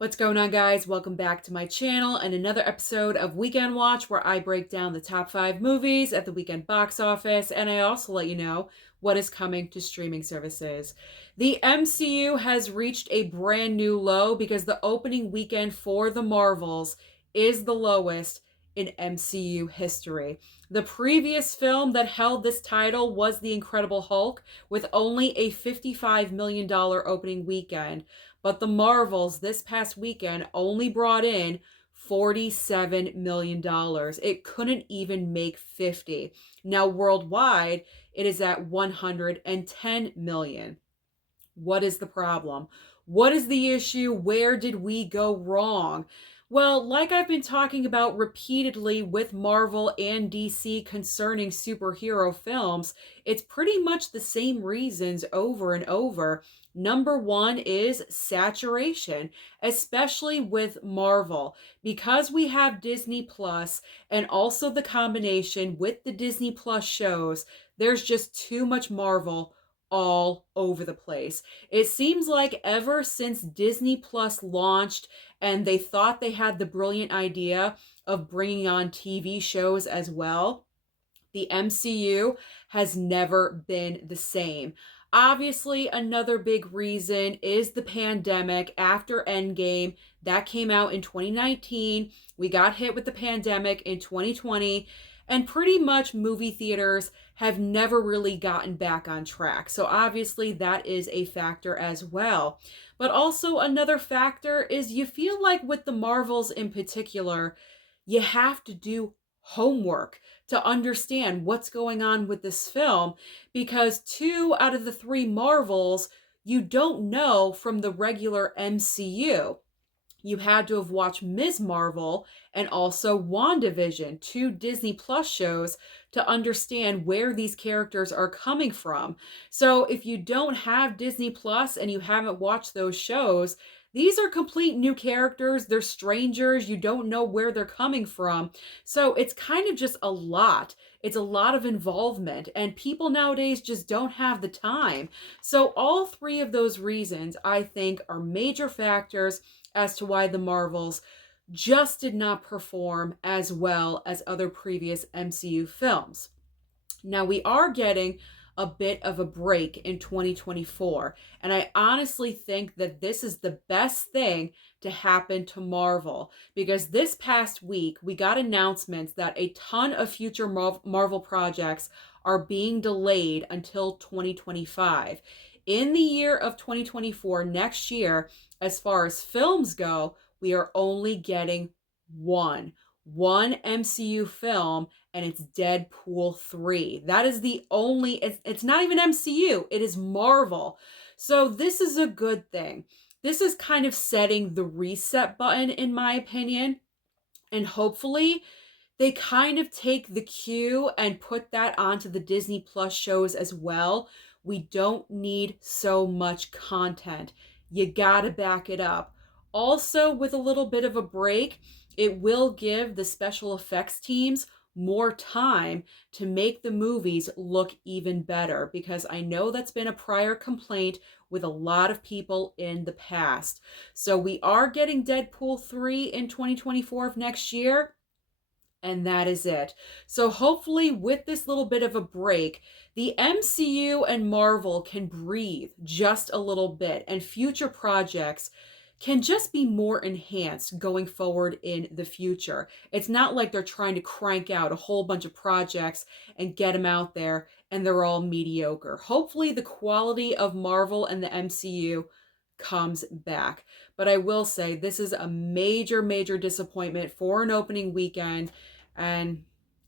What's going on, guys? Welcome back to my channel and another episode of Weekend Watch, where I break down the top 5 movies at the weekend box office, and I also let you know what is coming to streaming services. The MCU has reached a brand new low because the opening weekend for the Marvels is the lowest in MCU history. The previous film that held this title was The Incredible Hulk, with only a $55 million opening weekend. But the Marvels this past weekend only brought in $47 million. It couldn't even make 50. Now, worldwide, it is at 110 million. What is the problem? What is the issue? Where did we go wrong? Well, like I've been talking about repeatedly with Marvel and DC concerning superhero films, it's pretty much the same reasons over and over. Number one is saturation, especially with Marvel. Because we have Disney Plus and also the combination with the Disney Plus shows, there's just too much Marvel all over the place. It seems like ever since Disney Plus launched and they thought they had the brilliant idea of bringing on TV shows as well, the MCU has never been the same. Obviously, another big reason is the pandemic after Endgame. That came out in 2019. We got hit with the pandemic in 2020, and pretty much movie theaters have never really gotten back on track. So, obviously, that is a factor as well. But also, another factor is you feel like with the Marvels in particular, you have to do homework to understand what's going on with this film, because two out of the three Marvels you don't know from the regular MCU. You had to have watched Ms. Marvel and also WandaVision, two Disney Plus shows, to understand where these characters are coming from. So if you don't have Disney Plus and you haven't watched those shows, these are complete new characters. They're strangers. You don't know where they're coming from. So it's kind of just a lot. It's a lot of involvement, and people nowadays just don't have the time. So all three of those reasons, I think, are major factors as to why the Marvels just did not perform as well as other previous MCU films. Now, we are getting a bit of a break in 2024, and I honestly think that this is the best thing to happen to Marvel, because this past week we got announcements that a ton of future Marvel projects are being delayed until 2025. In the year of 2024, next year, as far as films go, we are only getting one MCU film, and it's Deadpool 3. That is the only, it's not even MCU, it is Marvel. So this is a good thing. This is kind of setting the reset button, in my opinion, and hopefully they kind of take the cue and put that onto the Disney Plus shows as well. We don't need so much content. You gotta back it up. Also, with a little bit of a break, it will give the special effects teams more time to make the movies look even better, because I know that's been a prior complaint with a lot of people in the past. So we are getting Deadpool 3 in 2024 of next year, and that is it. So hopefully with this little bit of a break, the MCU and Marvel can breathe just a little bit, and future projects can just be more enhanced going forward in the future. It's not like they're trying to crank out a whole bunch of projects and get them out there and they're all mediocre. Hopefully the quality of Marvel and the MCU comes back. But I will say this is a major, major disappointment for an opening weekend. And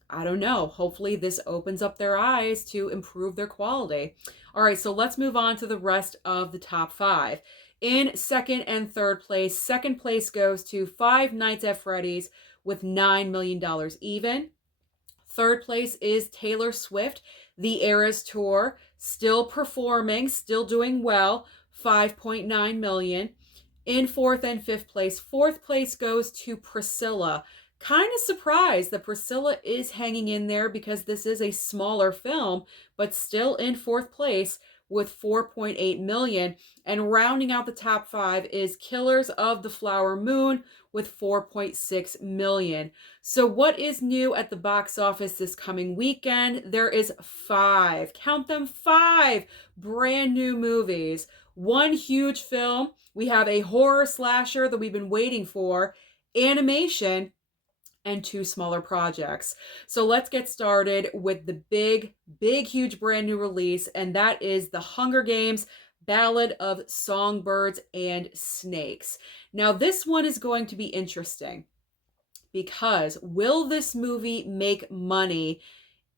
I don't know. Hopefully this opens up their eyes to improve their quality. All right, so let's move on to the rest of the top 5. In second and third place, second place goes to Five Nights at Freddy's with $9 million even. Third place is Taylor Swift, The Eras Tour, still performing, still doing well, 5.9 million. In fourth and fifth place, fourth place goes to Priscilla. Kind of surprised that Priscilla is hanging in there, because this is a smaller film, but still in fourth place with 4.8 million. And rounding out the top 5 is Killers of the Flower Moon with 4.6 million. So what is new at the box office this coming weekend? There is 5, count them, 5 brand new movies. One huge film. We have a horror slasher that we've been waiting for, animation, and 2 smaller projects. So let's get started with the big, huge brand new release, and that is The Hunger Games: Ballad of Songbirds and Snakes. Now, this one is going to be interesting because will this movie make money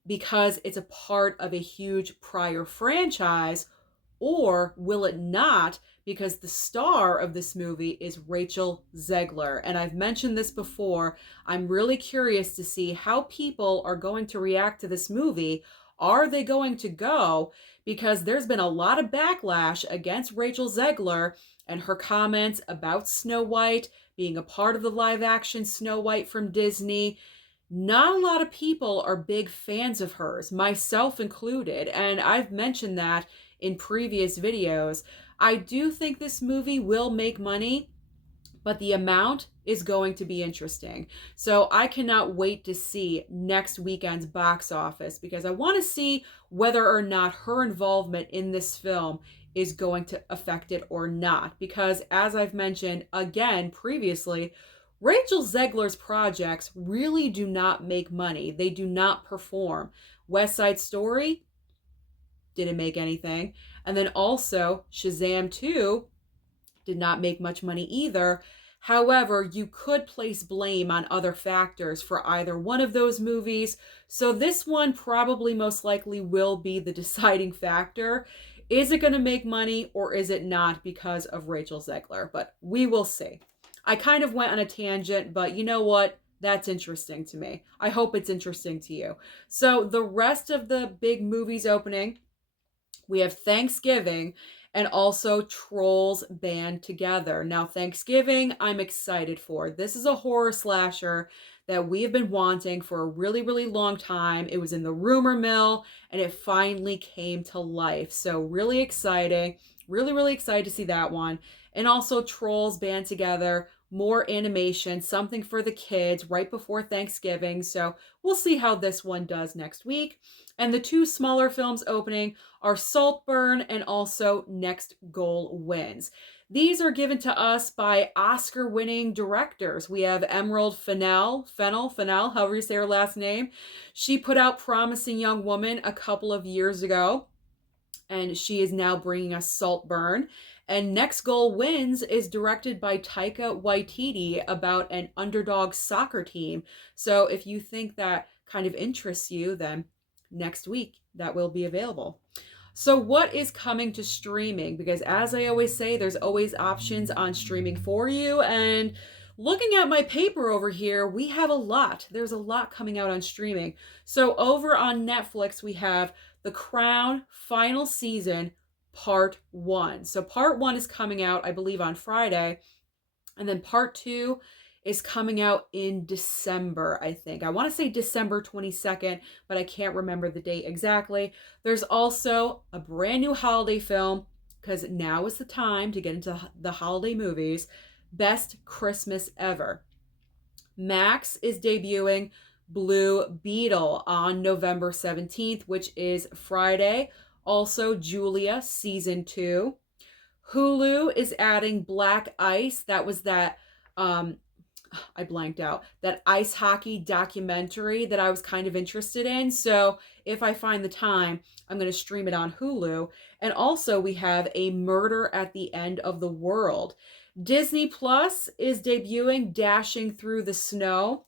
because it's a part of a huge prior franchise, or will it not because the star of this movie is Rachel Zegler? And I've mentioned this before. I'm really curious to see how people are going to react to this movie. Are they going to go? Because there's been a lot of backlash against Rachel Zegler and her comments about Snow White being a part of the live action Snow White from Disney. Not a lot of people are big fans of hers, myself included, and I've mentioned that in previous videos. I do think this movie will make money, but the amount is going to be interesting. So I cannot wait to see next weekend's box office because I want to see whether or not her involvement in this film is going to affect it or not. Because as I've mentioned again previously, Rachel Zegler's projects really do not make money. They do not perform. West Side Story didn't make anything. And then also Shazam 2 did not make much money either. However, you could place blame on other factors for either one of those movies. So this one probably most likely will be the deciding factor. Is it going to make money or is it not because of Rachel Zegler? But we will see. I kind of went on a tangent, but you know what? That's interesting to me. I hope it's interesting to you. So the rest of the big movies opening, we have Thanksgiving and also Trolls Band Together. Now, Thanksgiving, I'm excited for. This is a horror slasher that we have been wanting for a really, really long time. It was in the rumor mill and it finally came to life. So really exciting. Really, really excited to see that one. And also Trolls Band Together, more animation, something for the kids right before Thanksgiving. So we'll see how this one does next week. And the 2 smaller films opening are Saltburn and also Next Goal Wins. These are given to us by Oscar-winning directors. We have Emerald Fennell, however you say her last name. She put out Promising Young Woman a couple of years ago, and she is now bringing us Saltburn. And Next Goal Wins is directed by Taika Waititi about an underdog soccer team. So if you think that kind of interests you, then next week that will be available. So what is coming to streaming? Because as I always say, there's always options on streaming for you. And looking at my paper over here, we have a lot. There's a lot coming out on streaming. So over on Netflix, we have The Crown final season part 1. So part 1 is coming out, I believe, on Friday. And then part 2 is coming out in December, I think. I want to say December 22nd, but I can't remember the date exactly. There's also a brand new holiday film, because now is the time to get into the holiday movies. Best Christmas Ever. Max is debuting Blue Beetle on November 17th, which is Friday. Also, Julia Season 2. Hulu is adding Black Ice. That was that, I blanked out, that ice hockey documentary that I was kind of interested in. So if I find the time, I'm going to stream it on Hulu. And also we have A Murder at the End of the World. Disney Plus is debuting Dashing Through the Snow.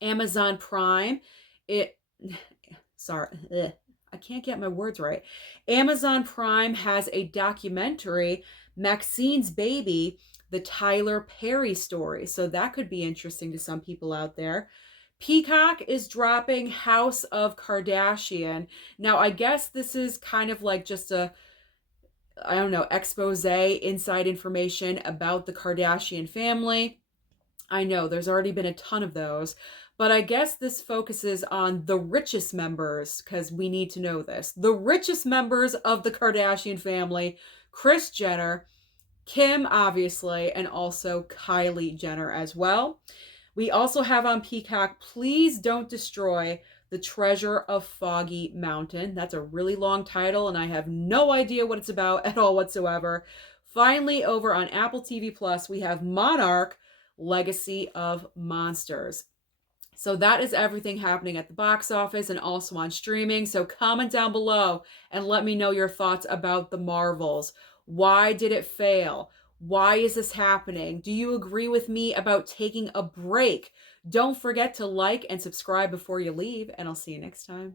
Amazon Prime, I can't get my words right. Amazon Prime has a documentary, Maxine's Baby, the Tyler Perry story. So that could be interesting to some people out there. Peacock is dropping House of Kardashian. Now, I guess this is kind of like just a, I don't know, expose, inside information about the Kardashian family. I know there's already been a ton of those, But I guess this focuses on the richest members, because we need to know this. The richest members of the Kardashian family: Kris Jenner, Kim, obviously, and also Kylie Jenner as well. We also have on Peacock, Please Don't Destroy the Treasure of Foggy Mountain. That's a really long title, and I have no idea what it's about at all whatsoever. Finally, over on Apple TV Plus, we have Monarch, Legacy of Monsters. So that is everything happening at the box office and also on streaming. So comment down below and let me know your thoughts about the Marvels. Why did it fail? Why is this happening? Do you agree with me about taking a break? Don't forget to like and subscribe before you leave, and I'll see you next time.